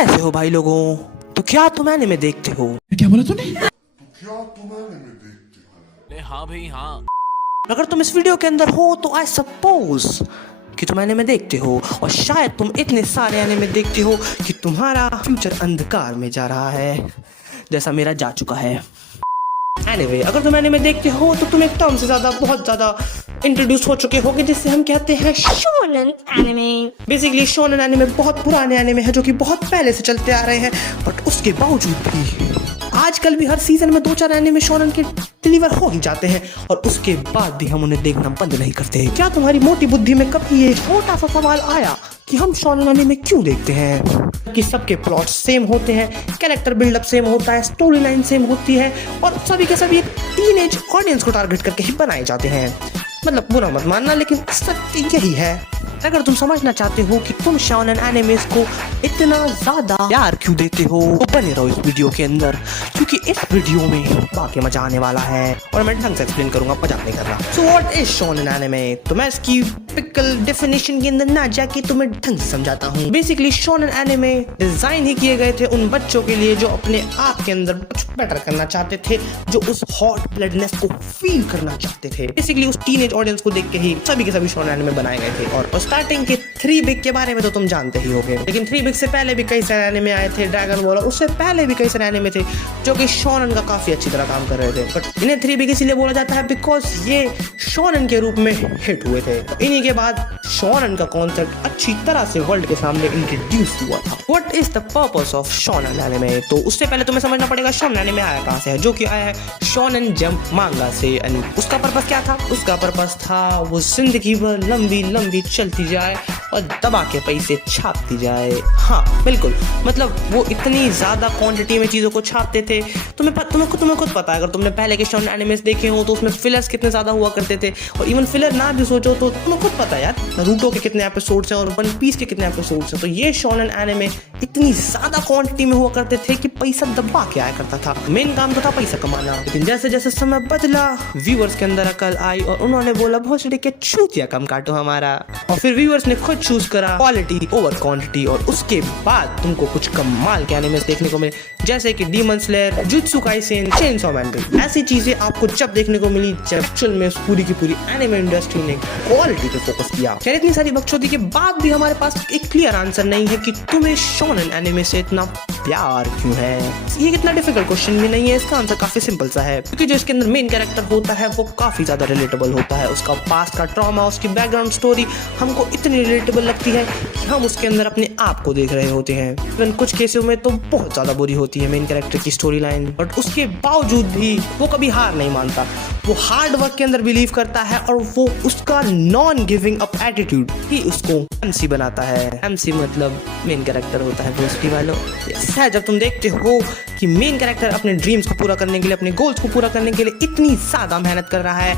कैसे हो भाई लोगों? तो क्या तुम एनिमे देखते हो? क्या बोला तूने? हाँ भाई हाँ। अगर तुम इस वीडियो के अंदर हो तो आई सपोज कि तुम एनिमे देखते हो, और शायद तुम इतने सारे एनिमे देखते हो कि तुम्हारा फ्यूचर अंधकार में जा रहा है, जैसा मेरा जा चुका है। एनीवे, अगर तुम एनिमे देखते हो तो तुम एक टर्म से ज्यादा बहुत ज्यादा इंट्रोड्यूस हो चुके होगे, जिससे हम कहते हैं shonen anime. Basically shonen anime बहुत पुराने एनिमे हैं जो कि बहुत पहले से चलते आ रहे हैं, बट उसके बावजूद भी आजकल भी हर सीजन में 2-4 एनिमे शोनेन के डिलीवर हो ही जाते हैं, और उसके बाद भी हम उन्हें देखना बंद नहीं करते। क्या तुम्हारी मोटी बुद्धि में कभी ये छोटा सा सवाल आया कि हम शोनेन एनिमे क्यों देखते हैं? कि सबके प्लॉट सेम होते हैं, कैरेक्टर बिल्डअप सेम होता है, स्टोरी लाइन सेम होती है, और सभी के सभी टीनेज ऑडियंस को टारगेट करके ही बनाए जाते हैं। मतलब बुरा मत मानना, लेकिन सत्य यही है। अगर तुम समझना चाहते हो कि तुम शोनेन एनिमेस को इतना ज्यादा प्यार क्यों देते हो, तो बने रहो इस वीडियो के अंदर, क्योंकि इस वीडियो में बाकी मजा आने वाला है और मैं ढंग से एक्सप्लेन करूंगा, मजाक नहीं कर रहा। So what is shonen anime? तो मैं इसकी टिपिकल डेफिनेशन के अंदर ना जाके तुम्हें ढंग से समझाता हूँ। बेसिकली शोनेन एनिमे डिजाइन ही किए गए थे उन बच्चों के लिए जो अपने आप के अंदर कुछ बेटर करना चाहते थे, जो उस हॉट ब्लडनेस को फील करना चाहते थे। बेसिकली उस टीनेज ऑडियंस को देख के ही सभी के सभी शोनेन एनिमे बनाए गए थे। और स्टार्टिंग के 3 बिग के बारे में तो तुम जानते ही होगे, लेकिन 3 बिग से पहले भी कई सारे एनिमे आए थे, ड्रैगन बॉल, उससे पहले भी कई सारे एनिमे थे जो कि शोनेन का काफी अच्छी तरह काम कर रहे थे। बट इन्हें 3 बिग इसलिए बोला जाता है बिकॉज ये शोनेन के रूप में हिट हुए थे। इन्हीं के बाद शोनेन का कॉन्सेप्ट अच्छी तरह से वर्ल्ड के सामने इंट्रोड्यूस हुआ था। What is the purpose of shonen anime? तो उससे पहले तुम्हें समझना पड़ेगा शोनेन एनिमे आया कहां से है, जो कि आया है शोनेन जंप मांगा से। एंड उसका पर्पस क्या था? उसका पर्पस था वो जिंदगी भर लंबी लंबी चलती जाए और दबा के पैसे छापती जाए। हाँ बिल्कुल, मतलब वो इतनी ज्यादा क्वांटिटी में चीजों को छापते थे। तुम्हें खुद पता है, अगर तुमने पहले के शोनेन एनिमेस देखे हो तो उसमें फिलर्स कितने ज्यादा हुआ करते थे, और इवन फिलर ना भी सोचो तो तुम्हें खुद पता है यार, नारुतो के कितने एपिसोड्स हैं और वन पीस के कितने एपिसोड्स हैं। तो ये शोनेन एनिमे इतनी ज्यादा क्वांटिटी में हुआ करते थे कि पैसा दबा के आया करता था। मेन काम तो था पैसा कमाना। लेकिन जैसे जैसे समय बदला, व्यूअर्स के अंदर अकल आई और उन्होंने बोला भोसड़ी के चूतिया कम काटो हमारा, और फिर व्यूअर्स ने खुद चूज करा क्वालिटी ओवर क्वांटिटी, और उसके बाद तुमको कुछ कमाल के एनिमेस देखने को मिले, जैसे कि demon slayer, jutsu Kaisen, chainsaw man. ऐसी चीजें आपको जब देखने को मिली जब एक्चुअल में पूरी की पूरी एनिमे इंडस्ट्री ने क्वालिटी पे फोकस किया। खैर, इतनी सारी बकचोदी के बाद भी हमारे पास एक क्लियर आंसर नहीं है कि तुम्हें शोनेन एनिमे से इतना प्यार क्यों है। ये कितना डिफिकल्ट क्वेश्चन भी नहीं है, इसका आंसर काफी सिंपल सा है, क्योंकि जो इसके अंदर मेन कैरेक्टर होता है वो काफी ज्यादा रिलेटेबल होता है। उसका पास्ट का ट्रॉमा, उसकी बैकग्राउंड स्टोरी हमको इतनी रिलेटेबल लगती है कि हम उसके अंदर अपने आप को देख रहे होते हैं। इवन कुछ केसों में तो बहुत ज्यादा बुरी होती है मेन कैरेक्टर की स्टोरी लाइन, बट उसके बावजूद भी वो कभी हार नहीं मानता। वो हार्ड वर्क के अंदर बिलीव करता है, और वो उसका नॉन गिविंग अप एटीट्यूड ही उसको एमसी बनाता है। एमसी मतलब मेन कैरेक्टर होता है भोसड़ी वालों। जब तुम देखते हो कि मेन कैरेक्टर अपने ड्रीम्स को पूरा करने के लिए, अपने गोल्स को पूरा करने के लिए इतनी ज्यादा मेहनत कर रहा है,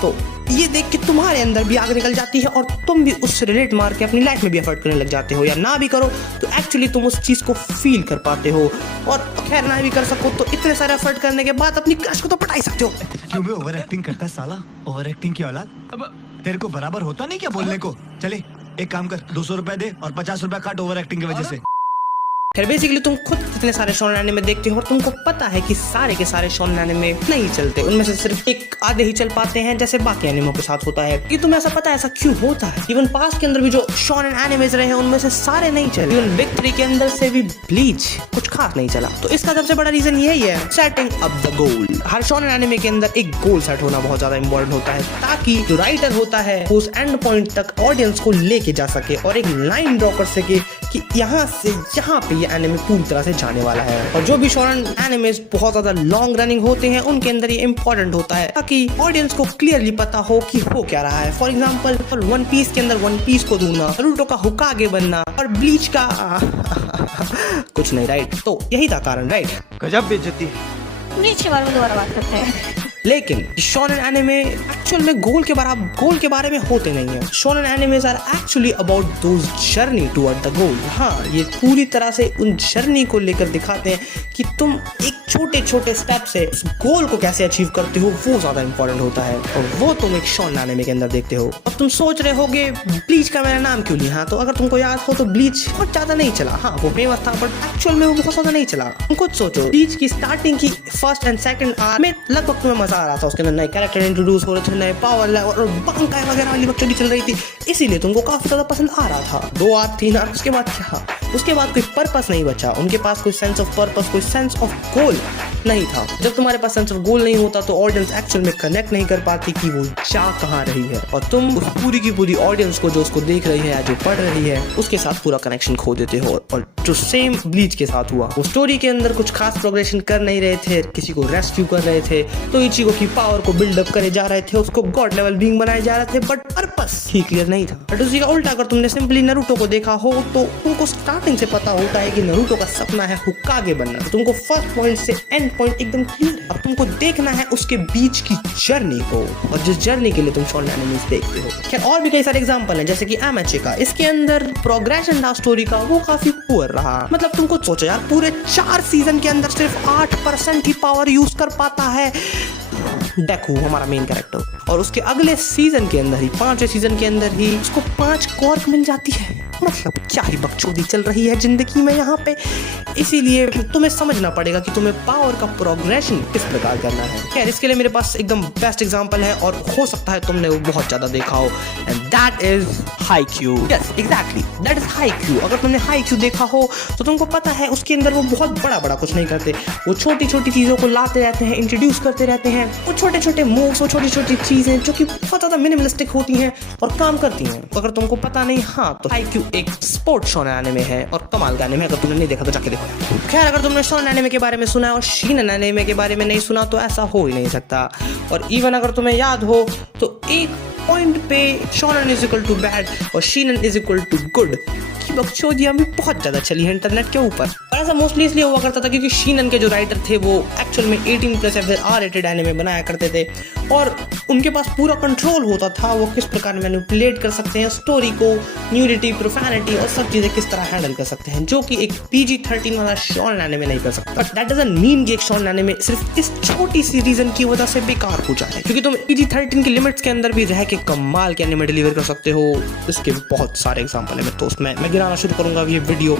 तो ये देख के तुम्हारे अंदर भी आग निकल जाती है, और तुम भी उससे रिलेट मार के अपनी लाइफ में भी एफर्ट करने लग जाते हो। या ना भी करो तो एक्चुअली तुम उस चीज को फील कर पाते हो, और खैर ना भी कर सको तो इतने सारे एफर्ट करने के बाद अपनी क्रश को तो पटा ही सकते हो। क्यों भी ओवर एक्टिंग करता है साला? ओवर एक्टिंग की औलाद। अब तेरे को बराबर होता नहीं क्या बोलने को? चले एक काम कर, 200 रुपए दे और 50 रुपए काट ओवर एक्टिंग की वजह से। खैर, बेसिकली तुम खुद इतने सारे शोनेन एनिमे देखते हो और तुमको पता है कि सारे के सारे शोनेन एनिमे नहीं चलते, उनमें से सिर्फ एक आधे ही चल पाते हैं, जैसे बाकी एनिमो के साथ होता है। कि तुम्हें ऐसा पता है ऐसा क्यों होता है? इवन पास्ट के अंदर भी जो शोनेन एनिमेज रहे हैं उनमें से सारे नहीं चले। इवन बिग 3 के अंदर से भी ब्लीच कुछ खास नहीं चला। तो इसका सबसे बड़ा रीजन यही है, setting up the goal. Her shonen anime के अंदर एक गोल सेट होना बहुत ज्यादा इंपॉर्टेंट होता है, ताकि जो राइटर होता है उस एंड पॉइंट तक ऑडियंस को लेके जा सके और एक लाइन ड्रॉ कर सके कि यहाँ से यहाँ पे ये एनिमे पूरी तरह से जाने वाला है। और जो भी शोनेन एनिमेस बहुत ज्यादा लॉन्ग रनिंग होते हैं उनके अंदर ये इंपॉर्टेंट होता है, ताकि ऑडियंस को क्लियरली पता हो कि हो क्या रहा है। फॉर एग्जांपल वन पीस के अंदर वन पीस को ढूंढना, नारुतो का होकागे बनना, और ब्लीच का कुछ नहीं, राइट? तो यही था कारण, राइट? गजब बेइज्जती। नीचे बार दोबारा बात करते हैं। लेकिन शोनेन एनिमे एक्चुअल में गोल के बारे में होते नहीं है। Shonen animes are actually about those journey toward the goal. हाँ, ये पूरी तरह से उन जर्नी को लेकर दिखाते हैं कि तुम एक छोटे छोटे स्टेप से उस गोल को कैसे अचीव करते हो, वो ज्यादा इंपॉर्टेंट होता है और वो तुम एक शोनेन एनिमे के अंदर देखते हो। अब तुम सोच रहे होगे ब्लीच का मेरा नाम क्यों लिया? तो अगर तुमको याद हो तो ब्लीच बहुत ज्यादा नहीं चला। हाँ, वो फेमस था बट एक्चुअल में वो बहुत ज्यादा नहीं चला। तुम खुद सोचो, ब्लीच की स्टार्टिंग की फर्स्ट एंड सेकंड आर्क में लगभग तुम्हें मजा आ रहा था। उसके अंदर नए कैरेक्टर इंट्रोड्यूस हो रहे थे, नए पावर लेवल और बंकाई वगैरह वाली बकचोदी चल रही थी, इसीलिए तुमको काफी ज्यादा पसंद आ रहा था। 2 आर्क 3 आर्क, उसके बाद क्या? उसके बाद कोई पर्पस नहीं बचा। उनके पास कोई सेंस ऑफ पर्पस, कोई सेंस ऑफ गोल नहीं था। जब तुम्हारे पास सेंस ऑफ गोल नहीं होता तो ऑडियंस एक्चुअल में कनेक्ट नहीं कर पाती कि वो जा कहाँ रही है, और तुम उस पूरी की पूरी ऑडियंस को जो उसको देख रही है या जो पढ़ रही है उसके साथ पूरा कनेक्शन खो देते हो। और जो सेम ब्लीच के साथ हुआ, वो स्टोरी के अंदर कुछ खास प्रोग्रेशन कर नहीं रहे थे, किसी को रेस्क्यू कर रहे थे, तो इचिगो की पावर को बिल्डअप करे जा रहे थे, उसको गॉड लेवल बीइंग बनाए जा रहे थे, बट पर्पस ही क्लियर नहीं था। बट उसी का उल्टा अगर तुमने सिंपली नारुतो को देखा हो तो तुमको स्टार्टिंग से पता होता है कि नारुतो का सपना है होकागे बनना। तो तुमको फर्स्ट पॉइंट से एंड पॉइंट एकदम क्लियर है। अब तुमको देखना है उसके बीच की जर्नी को, और जिस जर्नी के लिए तुम शोनेन एनिमेस देखते हो। खैर और भी कई सारे एग्जांपल हैं, जैसे कि एमएचए का। इसके अंदर प्रोग्रेशन था स्टोरी का, वो काफी पुअर रहा। मतलब तुमको सोचो यार, पूरे 4 सीजन के अंदर सिर्फ 8% ही पावर यूज कर पाता है डेकू, हमारा मेन कैरेक्टर, और उसके अगले सीजन के अंदर ही, 5वें सीजन के अंदर ही उसको 5 कॉर्क मिल जाती है। मतलब क्या ही बकचोदी चल रही है जिंदगी में यहाँ पे। इसीलिए तुम्हें समझना पड़ेगा कि तुम्हें पावर का प्रोग्रेशन किस प्रकार करना है। खैर इसके लिए मेरे पास एकदम बेस्ट एग्जांपल है, और हो सकता है तुमने वो बहुत ज्यादा देखा हो, and that is Haikyu. Yes exactly, that is Haikyu. अगर तुमने हाईक्यू देखा हो तो तुमको पता है उसके अंदर वो बहुत बड़ा कुछ नहीं करते। वो छोटी छोटी चीजों को लाते रहते हैं, इंट्रोड्यूस करते रहते हैं। वो छोटे छोटे मूव्स, वो छोटी छोटी चीजें जो कि बहुत ज्यादा मिनिमलिस्टिक होती हैं और काम करती हैं। तो अगर तुमको पता नहीं, हाँ, तो हाईक्यू एक स्पोर्ट्स शोनेन एनिमे है और कमाल का एनिमे है। अगर तुमने नहीं देखा तो जाके देखो। खैर अगर तुमने शोनेन एनिमे के बारे में सुना है और शीनन एनिमे के बारे में नहीं सुना तो ऐसा हो ही नहीं सकता। और इवन अगर तुम्हें याद हो तो एक पॉइंट पे shonen is equal to bad और seinen is equal to good की बकचोदियां भी बहुत ज्यादा चली है इंटरनेट के ऊपर। और ऐसा मोस्टली इसलिए हुआ करता था क्योंकि शीनन के जो राइटर थे वो एक्चुअल में 18+ या फिर R-rated एनिमे बनाया करते थे, और उनके पास पूरा कंट्रोल होता था वो किस प्रकार मैनिपुलेट कर सकते हैं स्टोरी को, न्यूडिटी, प्रोफैनिटी और सब चीजें किस तरह हैंडल कर सकते हैं, जो कि एक PG-13 वाला शोनेन एनिमे नहीं कर सकता। बट दैट डजंट मीन कि एक शोनेन एनिमे सिर्फ इस छोटी सी रीजन की वजह से बेकार हो जाए, क्योंकि तुम PG-13 की लिमिट्स के अंदर भी रह के कमाल के एनिमे डिलीवर कर सकते हो। इसके बहुत सारे एग्जांपल है, तो उसमें मैं गिनाना शुरू करूंगा, ये वीडियो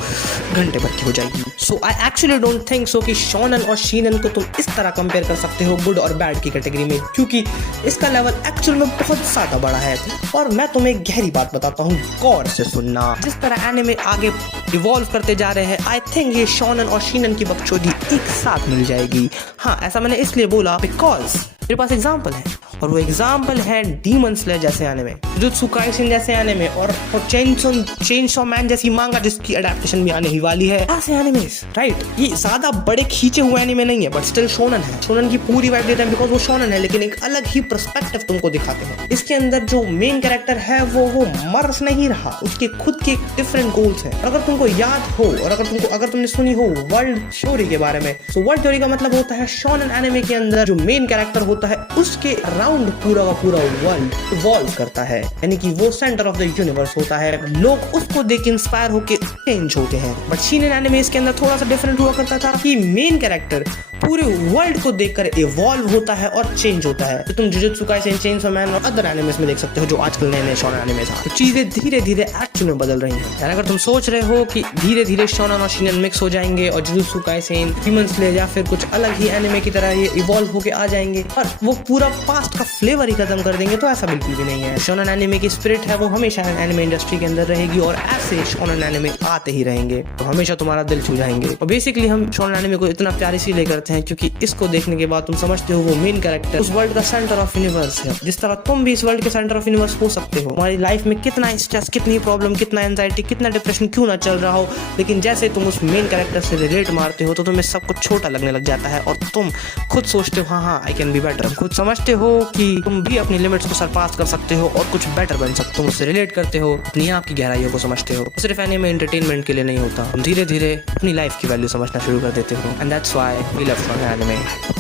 घंटे भर की हो जाएगी। So I actually don't think so कि शोनेन और शीनन को तुम इस तरह कंपेयर कर सकते हो गुड और बैड की कैटेगरी में, क्योंकि इसका लेवल एक्चुअल में बहुत ज्यादा बड़ा है। और मैं तुम्हें एक गहरी बात बताता हूँ, गौर से सुनना। जिस तरह एनिमे आगे इवॉल्व करते जा रहे हैं, आई थिंक ये शोनेन और शीनन की बकचोदी एक साथ मिल जाएगी। हाँ, ऐसा मैंने इसलिए बोला बिकॉज मेरे पास एग्जाम्पल है, और वो एग्जाम्पल है डीमन स्लेयर जैसे एनिमे, जुजुत्सु काइसेन जैसे एनिमे, और चेनसॉ मैन जैसी मांगा जिसकी अडेप्टेशन भी आने ही वाली है। ऐसे एनिमेस, राइट? ये ज्यादा बड़े खींचे हुए एनिमे नहीं है, बट स्टिल शोनेन है। शोनेन की पूरी वाइब देते हैं बिकॉज वो शोनेन है, लेकिन एक अलग ही पर्सपेक्टिव तुमको दिखाते हैं। इसके अंदर जो मेन कैरेक्टर है वो मर्स नहीं रहा, उसके खुद के डिफरेंट गोल्स हैं। और अगर तुमको याद हो और अगर तुमने सुनी हो वर्ल्ड थ्योरी के बारे में, तो वर्ल्ड थ्योरी का मतलब होता है शोनेन एनिमे के अंदर जो मेन कैरेक्टर होता है उसके अराउंड पूरा का पूरा वर्ल्ड इवॉल्व करता है, यानी कि वो सेंटर ऑफ द यूनिवर्स होता है। लोग उसको देख के इंस्पायर होके चेंज होते हैं। बट शीनन एनिमे के अंदर थोड़ा सा डिफरेंट हुआ करता था कि मेन कैरेक्टर पूरे वर्ल्ड को देखकर इवॉल्व होता है और चेंज होता है। तो तुम जुजुत्सु काइसेन, चेनसॉ मैन और अदर एनिमेस में देख सकते हो जो आजकल नए नए शोनेन एनिमेस हैं। तो चीजें धीरे धीरे एक्चुअल में बदल रही हैं। यानी अगर तुम सोच रहे हो कि धीरे धीरे शोनेन और शीनन मिक्स हो जाएंगे और जुजुत्सु काइसेन, डीमन स्लेयर या फिर कुछ अलग ही एनिमे की तरह ये इवॉल्व होके आ जाएंगे और वो पूरा पास्ट का फ्लेवर ही खत्म कर देंगे, तो ऐसा बिल्कुल भी नहीं है। शोनेन एनिमे की स्पिरिट है वो हमेशा एनिमे इंडस्ट्री के अंदर रहेगी, और ऐसे शोनेन एनिमे आते ही रहेंगे, तो हमेशा तुम्हारा दिल छू जाएंगे। और बेसिकली हम शोनेन एनिमे को इतना प्यार इसीलिए करते हैं क्योंकि इसको देखने के बाद तुम समझते हो वो मेन कैरेक्टर उस वर्ल्ड का सेंटर ऑफ यूनिवर्स है। जिस तरह तुम भी इस वर्ल्ड के सेंटर ऑफ यूनिवर्स हो सकते हो। हमारी लाइफ में कितना स्ट्रेस, कितनी प्रॉब्लम, कितना एंजाइटी, कितना डिप्रेशन क्यों ना चल रहा हो, लेकिन जैसे तुम उस मेन कैरेक्टर से रिलेट मारते हो तो तुम्हें सब कुछ छोटा लगने लग जाता है, और तुम खुद सोचते हो हाँ आई कैन बी बेटर। खुद समझते हो कि तुम भी अपनी लिमिट्स को सरपास कर सकते हो और कुछ बेटर बन सकते हो। तुम उससे रिलेट करते हो, अपनी आप की गहराइयों को समझते हो। सिर्फ एनिमे एंटरटेनमेंट के लिए नहीं होता, तुम धीरे धीरे अपनी लाइफ की वैल्यू समझना शुरू कर देते हो, and that's why we love shonen anime.